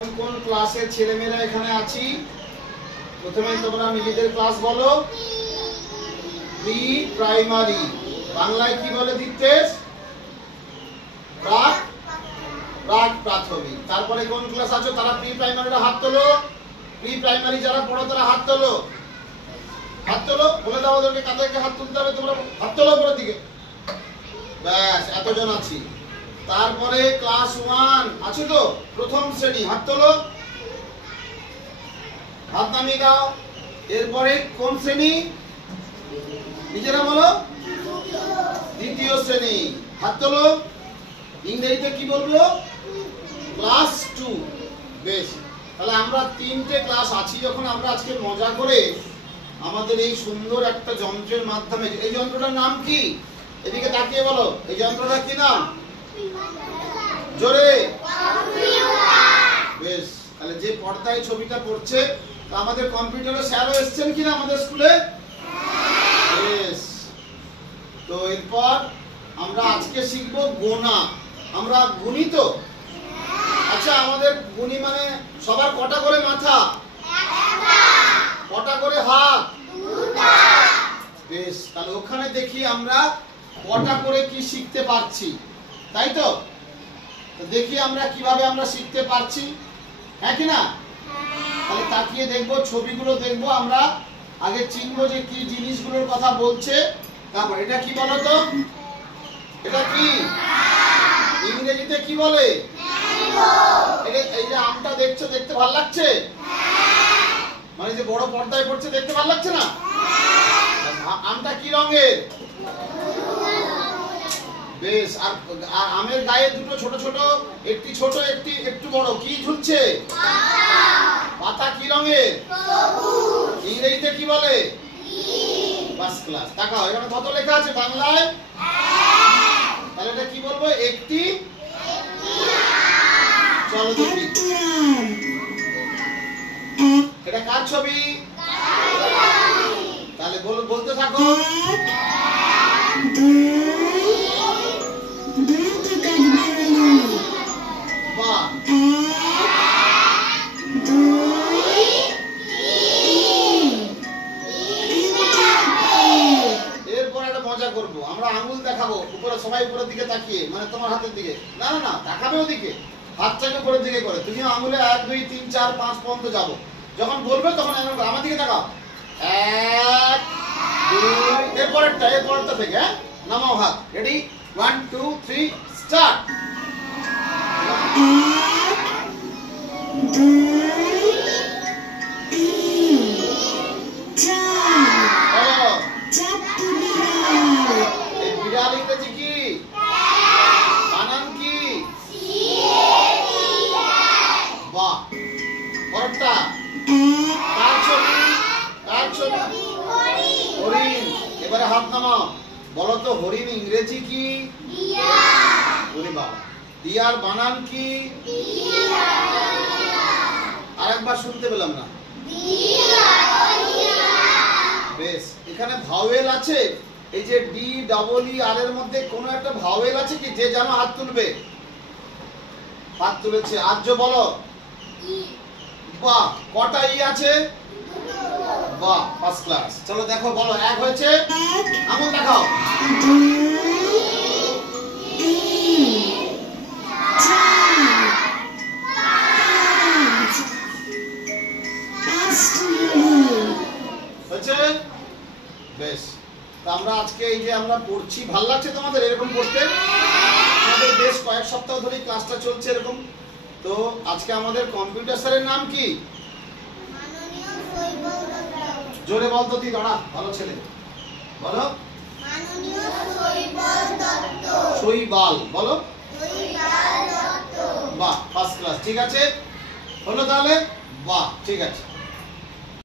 কোন ক্লাসের ছেলেমেয়েরা এখানে আছি? প্রথমে তোমরা নিজেদের ক্লাস বলো। প্রি প্রাইমারি, বাংলায় কি বলে দিতেছ? প্রাক প্রাথমিক। তারপরে কোন ক্লাস আছো তারা প্রি প্রাইমারিরা হাত তোলো। প্রি প্রাইমারি যারা পড়ো তারা হাত তোলো। হাত তোলো, বলে দাও ওদেরকে কাদেরকে হাত তুলতে হবে। তোমরা হাত তোলো উপরের দিকে। ব্যাস, এতজন আছি। তারপরে ক্লাস 1 আছো তো? প্রথম শ্রেণী, হাত তোলো, হাত নামিয়ে দাও। এরপরে কোন শ্রেণী? নিজেরা বলো। দ্বিতীয় শ্রেণী, হাত তোলো। ইংরেজিতে কি বলবো? ক্লাস 2। বেশ, তাহলে আমরা 3টে ক্লাস আছি যখন আমরা আজকে মজা করে আমাদের এই সুন্দর একটা যন্ত্রের মাধ্যমে, এই যন্ত্রটার নাম কি? এদিকে তাকিয়ে বলো, এই যন্ত্রটা কি নাম? জোরে। বেশ, তাহলে যে পর্দায় ছবিটা পড়ছে আমাদের কম্পিউটারে স্যারও এসেছেন কিনা আমাদের স্কুলে? বেশ, তো এরপর আমরা আজকে শিখবো গোনা। আমরা গুনি তো? আচ্ছা, আমাদের গুনি মানে সবার কটা করে মাথা? কটা করে হাত? বেশ, তাহলে ওখানে দেখি আমরা কটা করে কি শিখতে পারছি, তাই তো? দেখি আমরা কিভাবে আমরা শিখতে পারছি, হ্যাঁ কি না? তাহলে তাকিয়ে দেখবো, ছবিগুলো দেখবো, আমরা আগে চিনবো যে কি জিনিসগুলোর কথা বলছে। তারপর এটা কি বলো তো? এটা কি ইংরেজিতে কি বলে? এই যে আমটা দেখছো, দেখতে ভালো লাগছে? মানে যে বড় পর্দায় পড়ছে, দেখতে ভালো লাগছে না? আমটা কি রঙের? বেশ, আর আমের গায়ে দুটো ছোট ছোট, একটি ছোট একটি একটু বড়, কি ঝুলছে? পাতা কি রঙের? ইংরেজিতে কি বলে? First class. তাকাও, এখানে কত লেখা আছে বাংলায়? তাহলে এটা কি বলবো? একটি। চলো দেখি, এটা কার ছবি? তাহলে বলতে থাকো। বাহ, এরপর একটা মজা করবো, আমরা আঙুল দেখাবো উপরে, সবাই উপরের দিকে তাকিয়ে, মানে তোমার হাতের দিকে। না না না, তাকাবে ওদিকে, হাতটাকে উপরের দিকে করে। তুমিও আঙুলে 1 2 3 4 5 পর্যন্ত যাবো। যখন বলবে তখন আমার দিকে তাকাও। 1 2, এরপরেরটা থেকে, হ্যাঁ? নামাও হাত। রেডি? 1 2 3 স্টার্ট। বিড়াল ইংরেজি কি? বানান কি? বাহ, পরেরটা কার ছবি? কার ছবি? হরিণ। এবারে হাত নামাও, বলো তো হরিণ ইংরেজি কি? ওরে বাবা, দিয়ার বানান কি? আরেকবার শুনতে পেলাম না। বেশ, এখানে ভাওয়েল আছে? এই যে ডি ডাবল ই আর এর মধ্যে কোনো একটা ভাওয়েল আছে কি? যে যেন হাত তুলবে। হাত তুলেছে। আর্য বলো। বাহ, কটা ই আছে? বাহ, ফার্স্ট ক্লাস। চলো দেখো, বলো। 1 হয়েছে, আঙুল দেখাও। হয়েছে? বেশ, আমরা আজকে এই যে আমরা পড়ছি, ভালো লাগছে তোমাদের এরকম পড়তে? আমাদের বেশ কয়েক সপ্তাহ ধরে ক্লাসটা চলছে এরকম। তো আজকে আমাদের কম্পিউটার স্যারের নাম কি? জোরে বল তো, তুই দাঁড়া, ভালো ছেলে, বলো। শৈবাল, বলো। বাহ, ফার্স্ট ক্লাস। ঠিক আছে, হলো তাহলে? বাহ, ঠিক আছে।